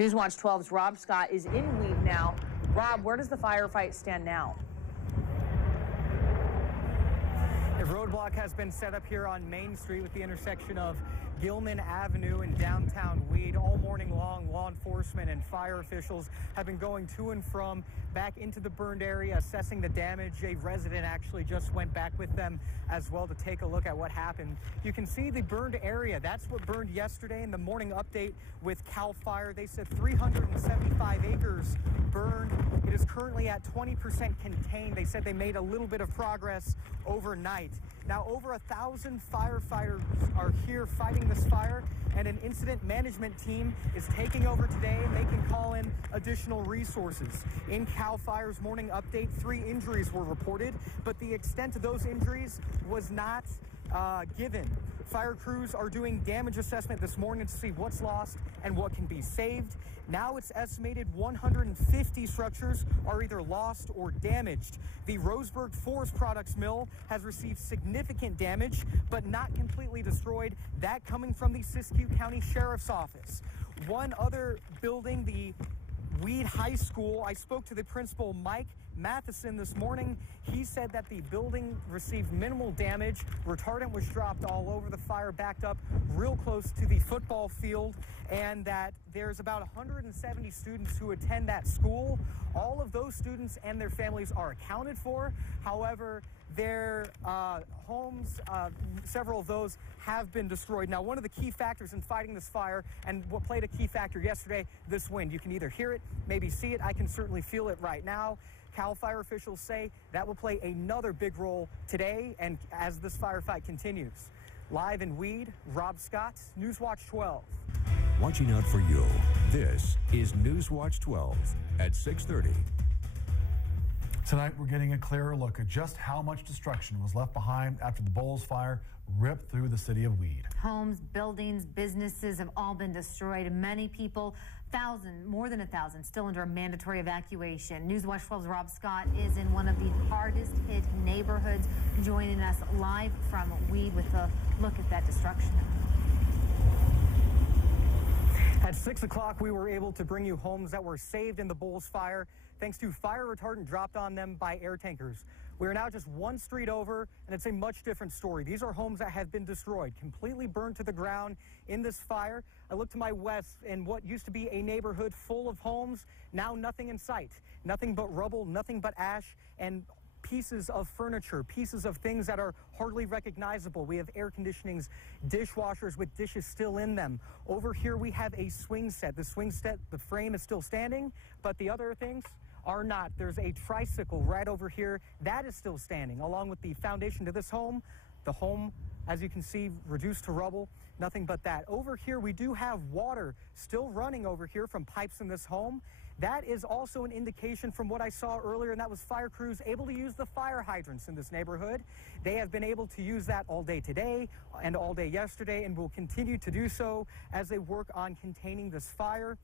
Newswatch 12's Rob Scott is in Weed now. Rob, where does the firefight stand now? A roadblock has been set up here on Main Street with the intersection of Gilman Avenue in downtown Weed. All morning long, law enforcement and fire officials have been going to and from back into the burned area, assessing the damage. A resident actually just went back with them as well to take a look at what happened. You can see the burned area. That's what burned yesterday. In the morning update with CAL FIRE, they said 375 acres burned. It is currently at 20% contained. They said they made a little bit of progress overnight. Now, over 1,000 firefighters are here fighting this fire, and an incident management team is taking over today, and they can call in additional resources. In CAL FIRE's morning update, 3 injuries were reported, but the extent of those injuries was not given. Fire crews are doing damage assessment this morning to see what's lost and what can be saved. Now it's estimated 150 structures are either lost or damaged. The Roseburg Forest Products Mill has received significant damage, but not completely destroyed. That coming from the Siskiyou County Sheriff's Office. One other building, the Weed High School, I spoke to the principal, Mike Matheson, this morning. He said that the building received minimal damage. Retardant was dropped all over. The fire backed up real close to the football field, and that there's about 170 students who attend that school. All of those students and their families are accounted for. However, their homes, several of those have been destroyed. Now, one of the key factors in fighting this fire, and what played a key factor yesterday, this wind. You can either hear it, maybe see it. I can certainly feel it right now. CAL FIRE officials say that will play another big role today and as this firefight continues. Live in Weed, Rob Scott, Newswatch 12. Watching out for you. This is Newswatch 12 at 6:30. Tonight, we're getting a clearer look at just how much destruction was left behind after the Boles fire ripped through the city of Weed. Homes, buildings, businesses have all been destroyed. Many people, more than 1,000, still under a mandatory evacuation. Newswatch 12's Rob Scott is in one of the hardest hit neighborhoods, joining us live from Weed with a look at that destruction. At 6 o'clock, we were able to bring you homes that were saved in the Boles fire thanks to fire retardant dropped on them by air tankers. We are now just one street over, and it's a much different story. These are homes that have been destroyed, completely burned to the ground in this fire. I look to my west, and what used to be a neighborhood full of homes, now nothing in sight. Nothing but rubble, nothing but ash, and pieces of furniture, pieces of things that are hardly recognizable. We have air conditionings, dishwashers with dishes still in them. Over here we have a swing set. The swing set, the frame is still standing, but the other things are not. There's a tricycle right over here that is still standing, along with the foundation to this home. The home, as you can see, reduced to rubble. Nothing but that. Over here we do have water still running over here from pipes in this home. That is also an indication from what I saw earlier, and that was fire crews able to use the fire hydrants in this neighborhood. They have been able to use that all day today and all day yesterday, and will continue to do so as they work on containing this fire.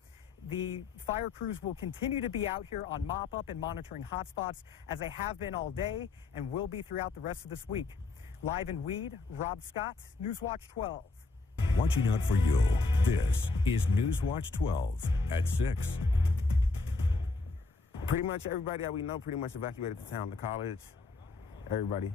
The fire crews will continue to be out here on mop-up and monitoring hotspots as they have been all day and will be throughout the rest of this week. Live in Weed, Rob Scott, Newswatch 12. Watching out for you. This is Newswatch 12 at 6. Pretty much everybody that we know pretty much evacuated the town, the college, everybody.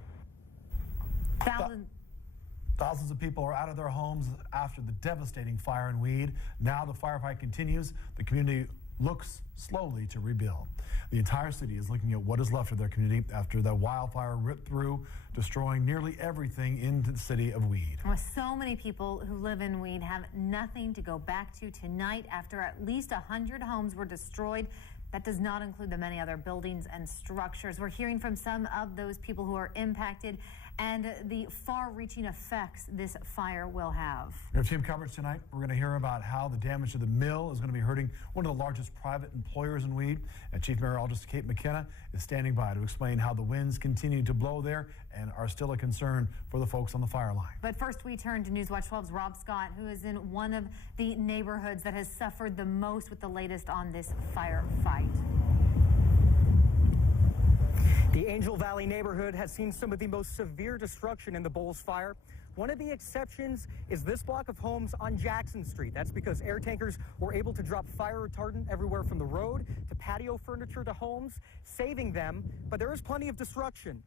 Thousands of people are out of their homes after the devastating fire in Weed. Now the firefight continues. The community looks slowly to rebuild. The entire city is looking at what is left of their community after the wildfire ripped through, destroying nearly everything in the city of Weed. Well, so many people who live in Weed have nothing to go back to tonight after at least 100 homes were destroyed. That does not include the many other buildings and structures. We're hearing from some of those people who are impacted and the far-reaching effects this fire will have. We have team coverage tonight. We're going to hear about how the damage to the mill is going to be hurting one of the largest private employers in Weed. And Chief Meteorologist Kate McKenna is standing by to explain how the winds continue to blow there and are still a concern for the folks on the fire line. But first, we turn to Newswatch 12's Rob Scott, who is in one of the neighborhoods that has suffered the most with the latest on this firefight. The Angel Valley neighborhood has seen some of the most severe destruction in the Boles fire. One of the exceptions is this block of homes on Jackson Street. That's because air tankers were able to drop fire retardant everywhere from the road to patio furniture to homes, saving them, but there is plenty of destruction.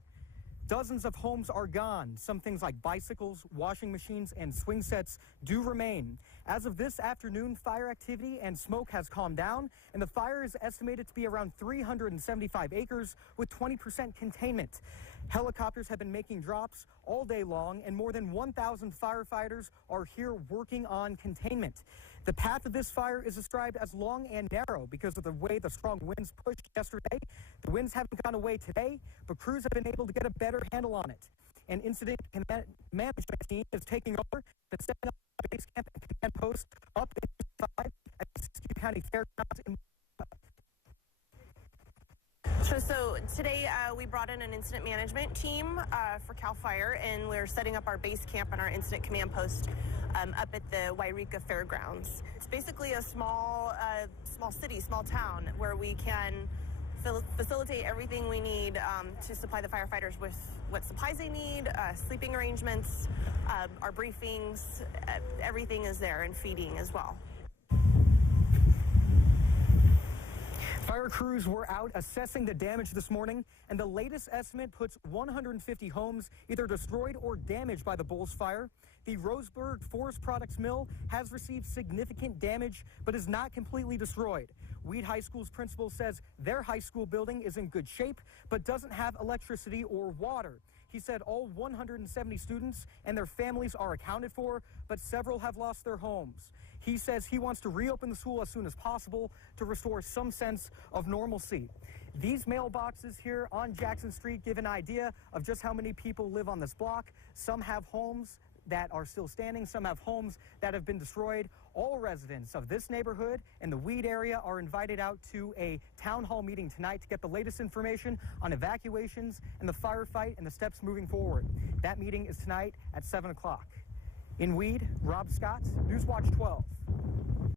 Dozens of homes are gone. Some things like bicycles, washing machines, and swing sets do remain. As of this afternoon, fire activity and smoke has calmed down, and the fire is estimated to be around 375 acres with 20% containment. Helicopters have been making drops all day long, and more than 1,000 firefighters are here working on containment. The path of this fire is described as long and narrow because of the way the strong winds pushed yesterday. The winds haven't gone away today, but crews have been able to get a better handle on it. An incident management team is taking over and setting up a base camp and command post up inside at Siskiyou County Fairgrounds in So today we brought in an incident management team for CAL FIRE, and we're setting up our base camp and our incident command post up at the Wairika Fairgrounds. It's basically a small city, small town where we can facilitate everything we need to supply the firefighters with what supplies they need, sleeping arrangements, our briefings, everything is there, and feeding as well. Fire crews were out assessing the damage this morning, and the latest estimate puts 150 homes either destroyed or damaged by the Boles fire. The Roseburg Forest Products Mill has received significant damage, but is not completely destroyed. Weed High School's principal says their high school building is in good shape, but doesn't have electricity or water. He said all 170 students and their families are accounted for, but several have lost their homes. He says he wants to reopen the school as soon as possible to restore some sense of normalcy. These mailboxes here on Jackson Street give an idea of just how many people live on this block. Some have homes that are still standing. Some have homes that have been destroyed. All residents of this neighborhood and the Weed area are invited out to a town hall meeting tonight to get the latest information on evacuations and the firefight and the steps moving forward. That meeting is tonight at 7 o'clock. In Weed, Rob Scott, Newswatch 12.